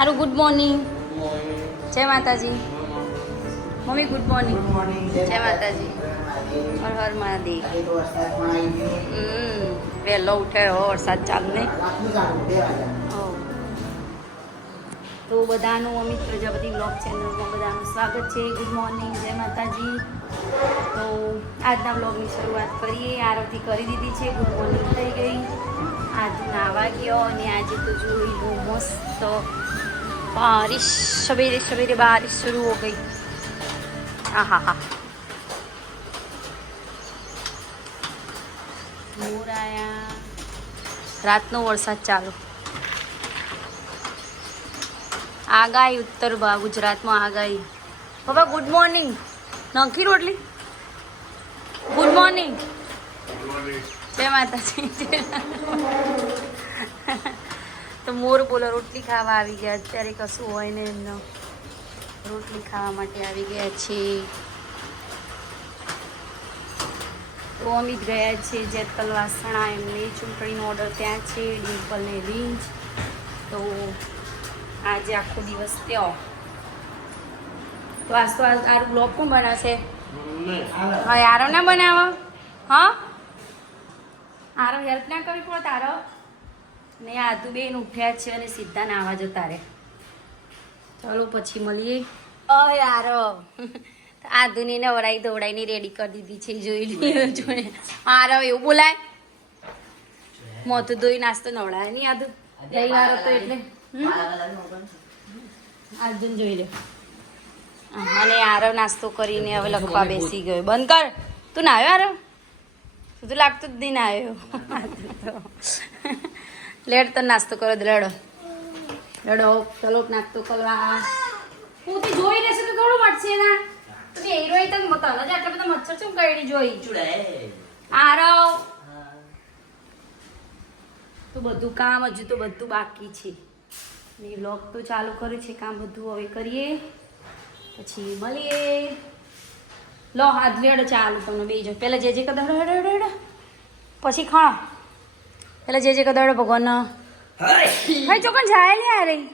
આરું good morning. જય માતાજી. Mummy good morning. જય માતાજી. હર હર મહાદેવ. વહેલો ઉઠ્યો વરસાદ ચાલુ ને. તો બધાનું અમિત પ્રજાપતિ બ્લોગ ચેનલમાં બધાનું સ્વાગત છે. ગુડ મોર્નિંગ, જય માતાજી. તો આજના બ્લોગની શરૂઆત કરીએ. આરતી કરી દીધી છે, ગુડ મોર્નિંગ થઈ ગઈ. આજ નાવા ગયો અને આજે તો જોઈ લો મસ્ત बारिश. सवेरे सवेरे बारिश शुरू हो गई. हाँ हाँ मोर आया. रातનો વરસાદ ચાલુ. આગાહી ઉત્તર ગુજરાતમાં આગાહી. બાબા ગુડ મોર્નિંગ. નખી રોટલી. Good morning. જય માતાજી. તો મોર બોલો રોટલી ખાવા આવી ગયા. અત્યારે કશું હોય ને એમનો રોટલી ખાવા માટે આવી ગયા છે. તો અમિત ગયા છે જેતલ વાસણા. એમની ચૂંટણીનો ઓર્ડર ત્યાં છે. ડિમ્પલને રીંજ. તો આજે આખો દિવસ ત્યાં. તો આજ તો આરું બ્લોગ કોણ બનાવશે? હા આરો ના બનાવો. હા આરો હેલ્પ ના કરવી પડે તારો ને. આદુ બેન ઉઠ્યા છે અને સીધા નાવા જતા રહે. ચાલો પછી મળીએ. યાર આદુને નવડાઈ ધોવડાઈને રેડી કરી દીધી છે. જોઈ લઈએ જોડે. આરો એવું બોલાય? મોતું ધોઈ નાસ્તો નવડાય નહીં આદુ. રવિવાર હતો એટલે આદુને જોઈ લે. અને આરો નાસ્તો કરીને હવે લખવા બેસી ગયો. બંધ કર. તું ના આવ્યો આરો? તું લાગતું જ નહીં ના આવ્યો. લેડ તો નાસ્તો કરો. લેડો લેડો ચલો નાસ્તો કરવા. હું તે જોઈ રહેશે તો થોડું મળશે ના. તમે એ રોઈ તો મત જ આટલા બધા મચ્છર ચમ કઈડી જોઈ ચુડાય. આરો તો બધું કામ હજુ તો બધું બાકી છે. ને વ્લોગ તો ચાલુ કર્યું છે. કામ બધું હવે કરીએ પછી મળીએ. લો હાથ લેડો ચાલુ તમને બે જો. પહેલા જે કદાડો હેડો પછી ખા. પેલા જે કદાડો ભગવાન ભાઈ ચોકન જાય લે આ રહી.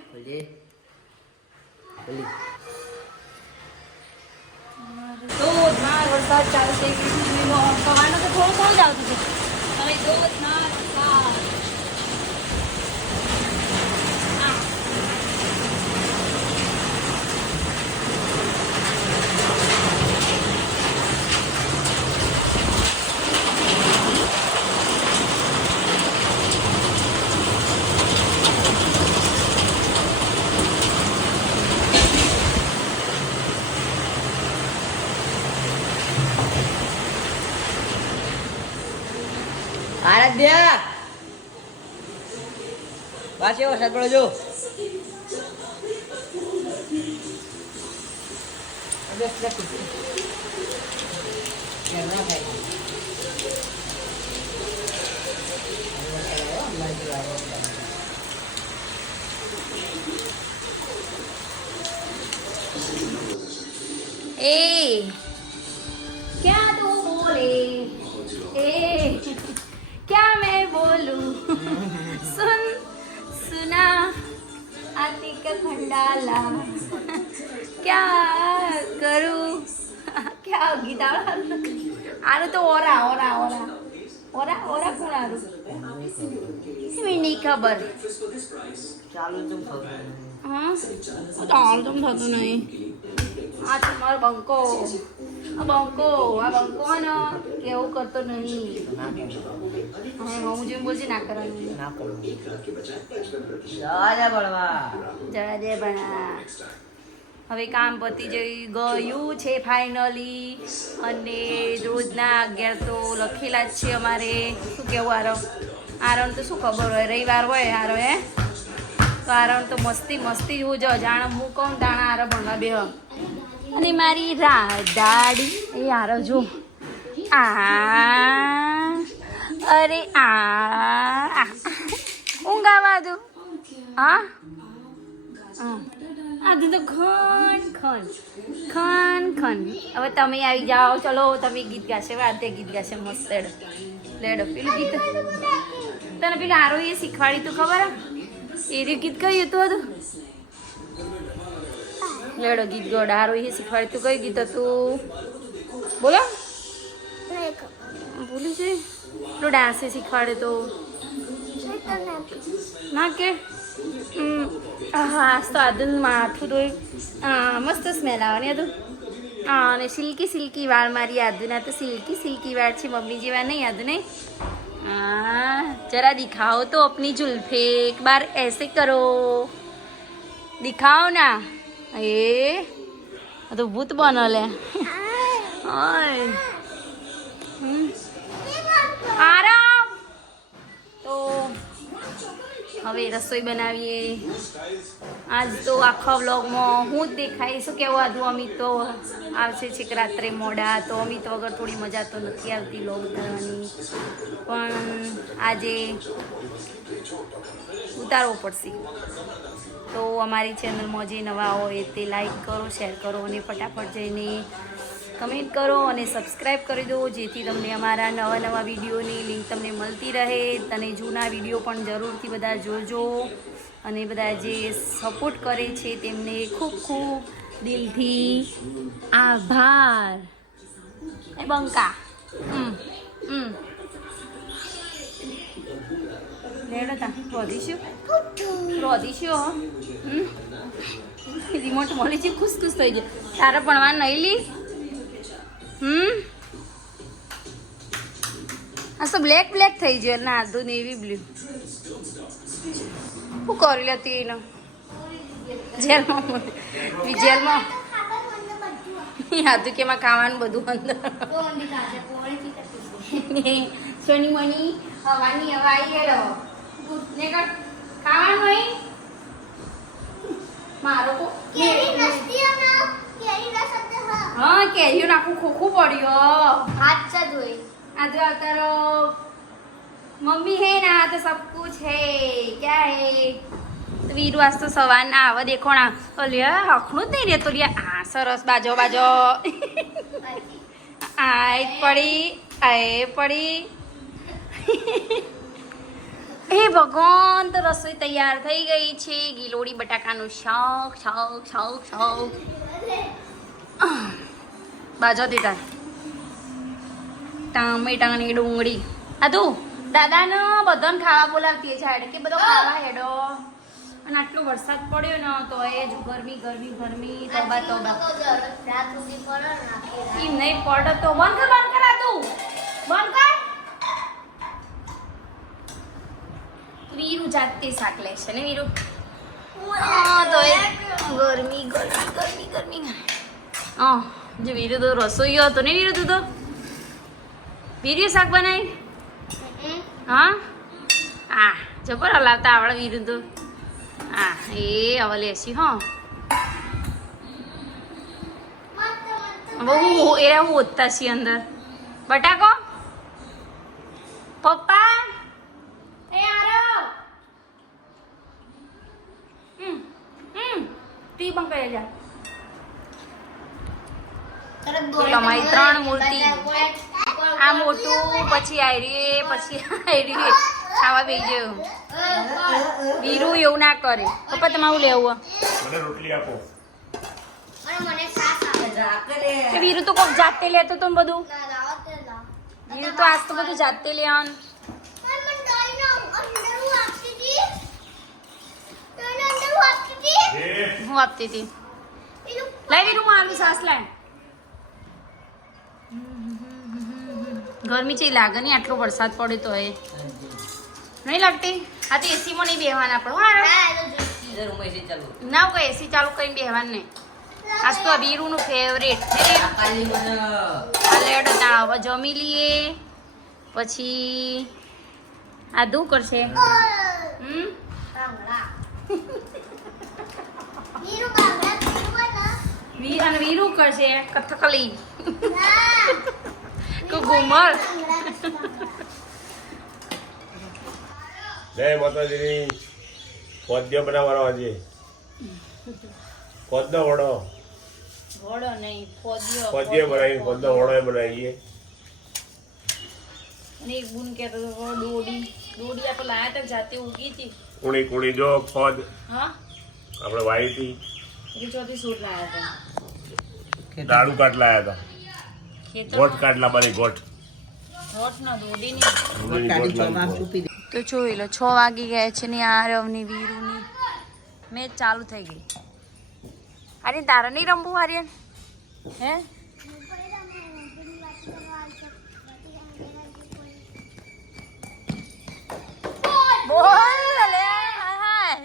તો ધોધમાર વરસાદ ચાલુ છે. સવારનો તો થોડું થોડું જ આવતું છે. હવે ધોધમાર વરસાદ. આરાધ્યા પાછી વરસાદ પડો જો. ए क्या तू बोले? ए क्या मैं बोलूं? सुन सुना आती का खंडाला. क्या करूं? क्या गीता आरू तो ओरा ओरा ओरा ओरा ओरा कौन आरू? મને નહીં ખબર. ચાલુ तुम હા ચાલુ तुम થતું નહીં. આ તમારો બંકો. આ બંકો ને એવું કરતો નહીં. હા હું જેમ બોલছি ના કરવાનું. જવા દે ભણા. હવે કામ પતી ગયું છે ફાઇનલી. અને રોજના 11 તો લખેલા જ છે અમારે. શું કેવું આરણ તો શું ખબર હોય. રવિવાર હોય આરો હે તો આરણ તો મસ્તી મસ્તી હું જો જાણે હું કહું દાણા આરો ભણવા બે. અને મારી રાધાડી એ આરો જો. અરે ઊંઘ આવા દો. હા આજે તો ખન ખન ખન ખન. હવે તમે આવી જાઓ. ચલો તમે ગીત ગાશે. વાતે ગીત ગાશે મસ્ત. લેડો પેલું ગીત તને પેલું આરો એ શીખવાડી તું ખબર? એ ગીત કયું હતું? લેડો ગીત ગોડારો એ શીખવાડે તું કઈ ગીત હતું બોલો ભૂલી જઈ પેલો ડાન્સે શીખવાડે તો ના કે હા તો આદું માથું ધોઈ મસ્ત સ્મેલ આવે ને આદુ અને સિલ્કી સિલ્કી વાળ મારી આદુના તો સિલ્કી સિલ્કી વાળ છે મમ્મી જેવા નહીં આદુ નહીં जरा दिखाओ तो अपनी जुल्फे एक बार ऐसे करो दिखाओ ना ये तो भूत बनो ले आराम तो હવે રસોઈ બનાવીએ આજ તો આખા વ્લોગમાં હું જ દેખાઈશ શું કહેવું આધું અમિત તો આવશે છે કે રાત્રે મોડા તો અમિત વગર થોડી મજા તો નથી આવતી વ્લોગ ઉતારવાની પણ આજે ઉતારવો પડશે તો અમારી ચેનલમાં જે નવા હોય તે લાઈક કરો શેર કરો અને ફટાફટ જઈને કમેન્ટ કરો અને સબસ્ક્રાઈબ કરી દો જેથી તમને અમારા નવા નવા વિડીયોની લિંક તમને મળતી રહે અને જૂના વિડીયો પણ જરૂરથી બધા જોજો અને બધા જે સપોર્ટ કરે છે તેમને ખૂબ ખૂબ દિલથી આભાર એ બંકા લેડો તા રોધીશું રિમોટ મળી છે ખુશ ખુશ થઈ જાય તારે ભણવા નહીં લી આ તો બ્લેક બ્લેક થઈ ગયો ના આધુ નેવી બ્લુ શું કરી લેતી એને જેલમાં આધુ કેમાં ખાવાનું બધું અંદર સોની મની હવાની હવાઈ એડો ને ખાવાનું હોય મારો हाँ कैरियो नाखू खोखू पड़ियो हाथ से धोई आज करो मम्मी है ना तो सब कुछ है क्या है तो वीरू आज तो सवार ना आवा देखो ना तो लिया हखणू नहीं रे तो लिया आ सरस बाजो बाजो आए पड़ी हे भगवान तो रसोई तैयार થઈ ગઈ છે ગીલોડી બટાકાનું શાક શાક શાક શાક બાજો દીધા ટામેટાની ડુંગળી આદુ દાદાને બધાને ખાવા બોલાવતી છે કે બધો ખાવા હેડો અને આટલો વરસાદ પડ્યો ને તો એ જ ગરમી ગરમી ગરમી તોબા તોબા એમ નહીં પડે તો બંધ કર આદુ બંધ કર વીરુ જાતે શાક લેશે ને વીરુ તો એ ગરમી ગરમી ગરમી ગરમી જો વીરુ તો રસોઈ હતો ને વીરુ તું તો વીરુ શાક બનાવી હા હા જબર હલાવતા આવડે વીરુ તો હા એ હવે લેશી હો બહુ એ હું હોતા છીએ અંદર બટાકો પપ્પા એ આરો ટી બંધ કરી જા તમારી 3 મૂર્તિ આ મોટું પછી આયરી પછી આયરી ખાવા બેસી ગયું વીરુ એવું ના કરે પપ્પા તમારું લેવું મને રોટલી આપો મને સાસ આપે વીરુ તો કોક જાતે લેતો તો બધું વીરુ તો આજ તો બધું જાતે લે આન હું આપતી હતી લઈ વીરુ હું આલુ સાસ લાય ગરમી છે લાગે નહીં આટલો વરસાદ પડે તો એ નહીં લાગતી આ તો એસીમાં નહીં બેહવાના આપણે ના કોઈ એસી ચાલુ કરીને બેહવાનું નહીં આજ તો વીરુનું ફેવરેટ લેડ હતા હવે જમી લઈએ પછી આ દુ કરશે વીરુ કરશે કથકલી ઘુમર જય માતાજીની પદ્ય બનાવવાનો આજે પદ્ય વડો નહીં પોદિયો પદ્ય બનાવી પદ્ય વડો બનાવીએ અને એક બુન કહેતો હતો દોડી આપણે લાયા તા જાતે ઉગી હતી કુણી જો પદ હા આપણે વાવી હતી એ ચોથી સૂટ લાવ્યા હતા દાડુ કાટ લાયા હતા ગોટ કાટ લાવવાની ગોટ હોટ ના દોડી ડુંગળીની ગોટ લાવવાની. તો જોઈ લો 6 વાગી ગયા છે ને આરવની વીરુની મેચ ચાલુ થઈ ગઈ. અરે તારે નહીં રમવું આર્યન હે બોલ અલે હાય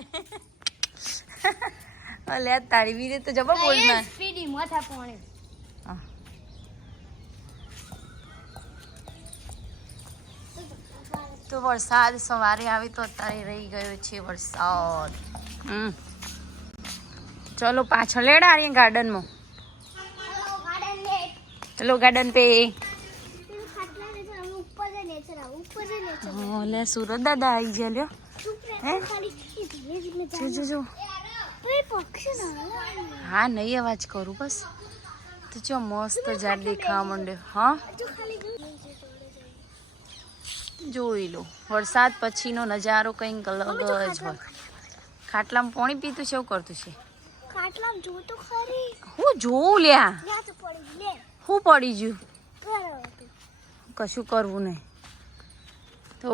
અલે તારી વીરે તો જબર બોલ માં સ્પીડી માથા પોણે તો વરસાદ સવારે આવી તો અત્યારે રહી ગયો છે વરસાદ. ચલો પાછળ લેડા આર્યન ગાર્ડનમાં. ચલો ગાર્ડન પે. લે સુરત દાદા આવી ગયા લ્યો. હે જો જો હા નહીં અવાજ કરું બસ. તો જો મસ્ત ઝાડ દેખાવા માંડ્યો. હા જોઈ લો વરસાદ પછીનો નજારો કંઈક અલગ જ હોય. ખાટલામાં પાણી પીતું છે એવું કરતું છે. ખાટલામાં જો તો ખરી હું જોઉં લ્યા યા તો પડી લે હું પડી ગયું કર કશું કરવું નહીં. તો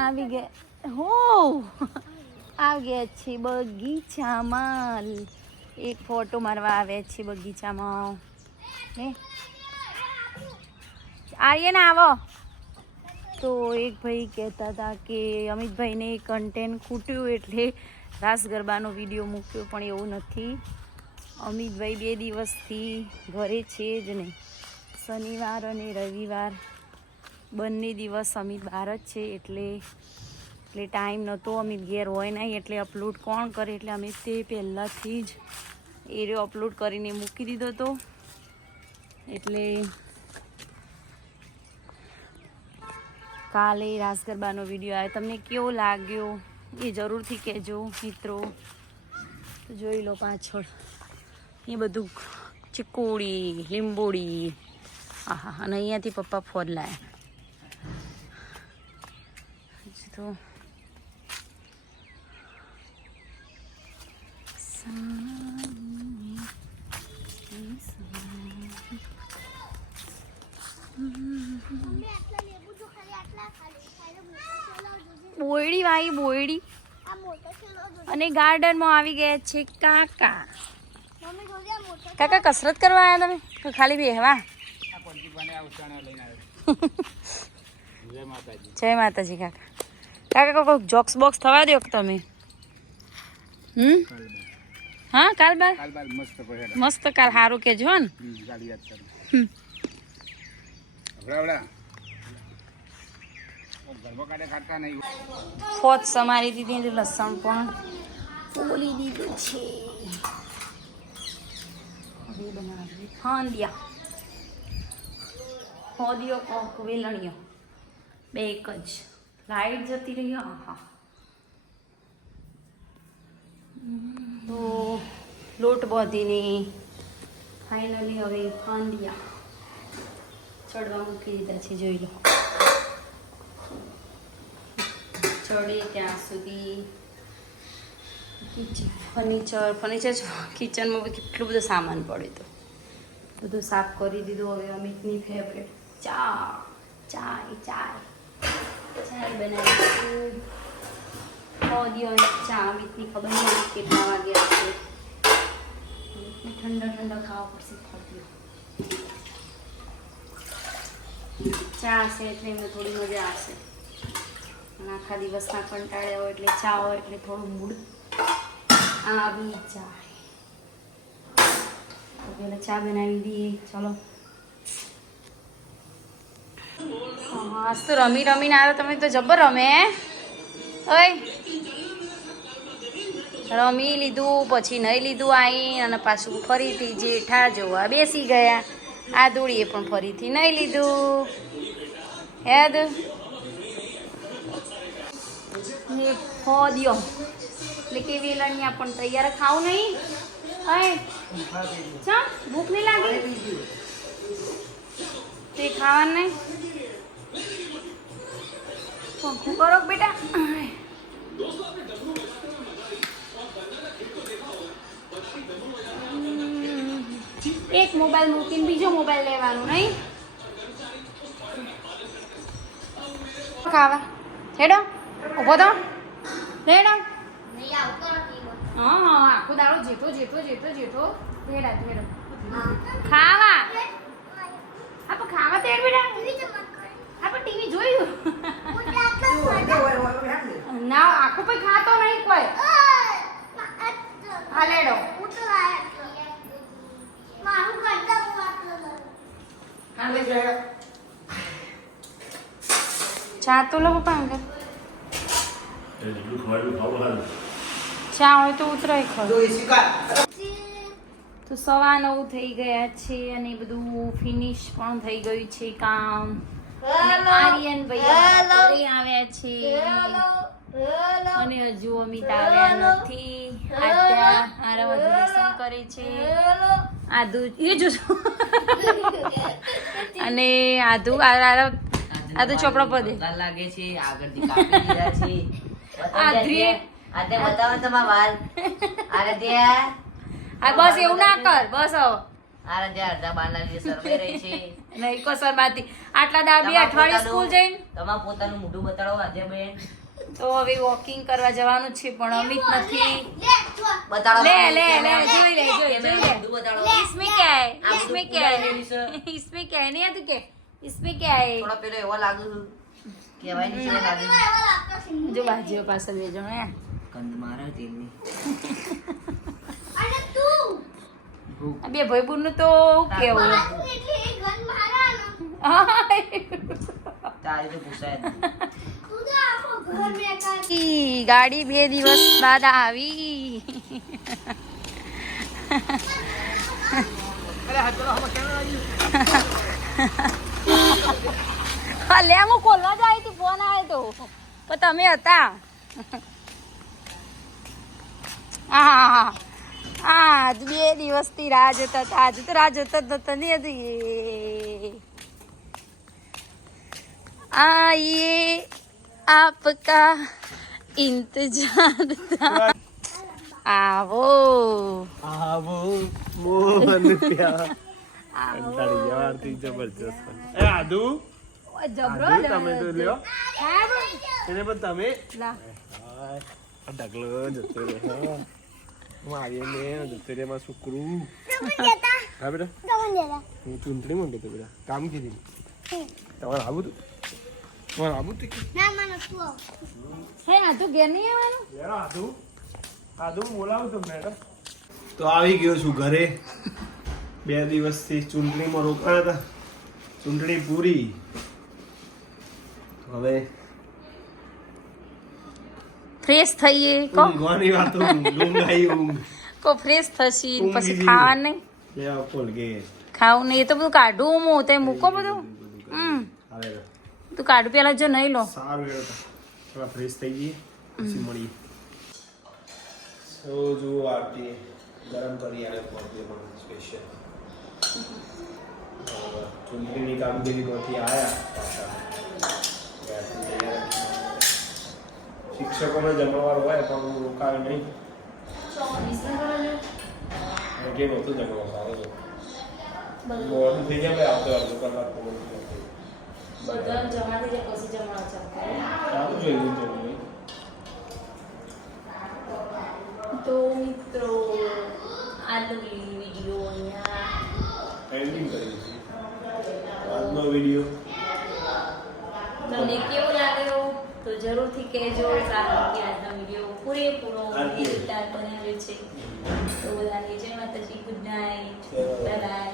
આવી ગયા હો આવી ગયા છે બગીચામાં. એક ફોટો મારવા આવ્યા છે બગીચામાં. હે આર્યન આવો. તો એક ભાઈ કહેતા હતા કે અમિતભાઈને કન્ટેન્ટ ખૂટ્યું એટલે રાસ ગરબાનો વિડીયો મૂક્યો, પણ એવું નથી. અમિતભાઈ 2 દિવસથી ઘરે છે જ નહીં. શનિવાર અને રવિવાર બંને દિવસ અમિત બહાર જ છે એટલે ટાઈમ નહોતો. અમિત ઘેર હોય નહીં એટલે અપલોડ કોણ કરે, એટલે અમે તે પહેલાંથી જ એરિયો અપલોડ કરીને મૂકી દીધો હતો. એટલે કાલે રાસ ગરબાનો વિડીયો આવ્યો. તમને કેવો લાગ્યો એ જરૂરથી કહેજો મિત્રો. તો જોઈ લો પાછળ એ બધું ચીકુડી લીંબોડી. હા અને અહીંયાથી પપ્પા ફોન લાયા. તો બોયડી વાઈ બોયડી. આ મોટો ખેલો જો અને ગાર્ડનમાં આવી ગયા છે કાકા. મમ્મી જોજે આ મોટો કાકા કસરત કરવા આવ્યા તમે તો ખાલી બેહવા? જય માતાજી કાકા. કાકા કોઈ જોક્સ બોક્સ થવા દો તમે. હા કાલ બાર મસ્ત કાલ સારું કેજો હો ને. ફોત સમારી દીધી ને લસણ પણ ફોલી દીધું છે. હવે બનાવી ફાંદિયા ફોદિયો કોક વેલણીયો બે એક જ. લાઈટ જતી રહી. હા તો લોટ બાંધીને ફાઇનલી હવે ફાંદિયા ચડવા મૂકી દીધા છે. જોઈ લો ચડે ત્યાં સુધી ફર્નિચર કિચનમાં કેટલું બધું સામાન પડ્યું હતું. બધું સાફ કરી દીધું. હવે અમિતની ફેવરેટ ચાય બનાવીશું. ચા અમિતની ખબર નહીં કેટલા વાગ્યા છે. ઠંડા ખાવા પડશે. ચા છે એટલે એમને થોડી મજા આવશે. આખા દિવસના કંટાળ્યા હોય એટલે ચા હોય એટલે થોડું મૂડ આવી જાય. તો પહેલાં ચા બનાવી દઈએ. ચલો આજ તો રમીને આવ્યો તમે તો જબર રમે. ઓય રમી લીધું પછી નહીં લીધું આવીને અને પાછું ફરીથી જેઠા જોવા બેસી ગયા. આ દોડીએ પણ ફરીથી નહીં લીધું. યાદ ને ફોદિયો એટલે કે વેલણિયા પણ તૈયાર ખાવું નહીં. અય ચા ભૂખ નહીં લાગી તે ખાવાનું નહીં. પંખું કરો બેટા. એક મોબાઈલ મૂકીને બીજો મોબાઈલ લેવાનો નહીં ખાવા હેડો ઉભો તો હેડો નહીં આવતો નથી હા આખો દાડો જેઠો હેડો ખાવા આપણે ખાવા તેડ બેટા આપણે ટીવી જોયું ના આખો કોઈ ખાતો નહીં કોઈ હા લેડો ચા તો લો પપ્પા અંકલ જેટલું ખવાયું ખાવું હાલ ચા હોય તો ઉતરાય ખરો તો 9:15 થઈ ગયા છે અને બધું ફિનિશ પણ થઈ ગયું છે કામ અને આર્યન ભાઈ ઘરે આવ્યા છે અને હજુ અમિત આવ્યા નથી આદ્યા આરામ લેસન કરે છે આદુ એ જો અને આદુ આદુ ચોપડા પર દે લાગે છે આગળથી કાપી દીધા છે આદ્રિએ આતે બતાવો તમારા વાલ આરાધ્યા આ બસ એવું ના કર બસ હવે આરાધ્યા અડધા બારના લીધે સર્વે રહી છે નહીં કસર બાતી આટલા દાબી અઠવાડિયે સ્કૂલ જઈને તમારા પોતાનું મોઢું બતાડો આદ્યા બેન તો હવે વોકિંગ કરવા જવાનું છે પણ અમિત નથી બતાડો ले ले ले જોઈ લે મોઢું બતાડો इसमें क्या है इसमें क्या है इसमें क्या है नहीं आती क्या इसमें क्या है થોડા પેલો એવો લાગુ કહેવાય નહીં છે લાગે જો બાજીઓ પાસે લેજો ને કંદ મારા તેલની અને તું આ બે ભાઈબંધ નું તો કેવું એટલે એ ગન મારાનો તારી તો પૂછાય જ નહીં. તું તો આખો ઘર બેકાર ગાડી 2 દિવસ બાદ આવી લે હું ખોલવા જ આવી હતી ફોન આવ્યો તો પણ તમે હતા હા આજ 2 દિવસથી રાહ જોતા હતા આજે તો રાહ જોતા જ નતા નહીં હતી आइए आपका इंतजार था आवो મોહન પ્યાર કંટાળી ગયા આરતી જબરજસ્ત એ આદુ જબરો આદુ તમે તો લ્યો હા બસ. એને પણ તમે લા. આ ઢગલો જતો રહ્યો હું આવીએ ને જતો રહ્યો માં છોકરું દેતા હા બેટા કમન દેતા હું ચૂંટણી માં બેટા બેટા કામ કીધી તમારે આવું તું તમારે આવું તું ના મને તું આવ હે આ તો ઘેર નહીં આવવાનું યાર આદુ આદુ બોલાવું તો મેડમ તો આવી ગયો છું ઘરે 2 દિવસથી ચૂંટણીમાં રોકાયા હતા ચૂંટણી પૂરી હવે ફ્રેશ થઈએ કો ઊંઘવાની વાતો ઊંઘાઈ ઊંઘ કો ફ્રેશ થશી ઊંઘી પછી ગઈ. ખાવાનું નહીં લેવા કોલગેટ ખાવું નહીં એ તો બધું કાઢું હું તે મૂકો બધું હવે તું કાઢું પેલા જો નહીં લો સારું એ થોડા ફ્રેશ થઈ જઈએ પછી મળીએ સો જુઓ આરતી ગરમ કરી આલે પહોંચીએ પણ સ્પેશિયલ ચૂંટણીની કામગીરીમાંથી આવ્યા પાછા ત્યાંથી તૈયાર શિક્ષકોને જમણવાર હોય પણ હું રોકાયો નહીં કેમ હતું જમણવાર સારો હતો મોડું થઈ જાય આવતો અડધો કલાક મોડું થઈ જાય. બધા જમા થઈ જાય પછી જમવા સારું જોયું જમવું તો મિત્રો આજનો વિડીયો અહીંયા એન્ડિંગ કરી દીધી આજનો વિડીયો તમને કેવો લાગ્યો તો જરૂરથી કહેજો કારણ કે આજનો વિડીયો પૂરેપૂરો મજેદાર બનાવ્યો છે તો બધાને જય માતાજી ગુડ નાઇટ બાય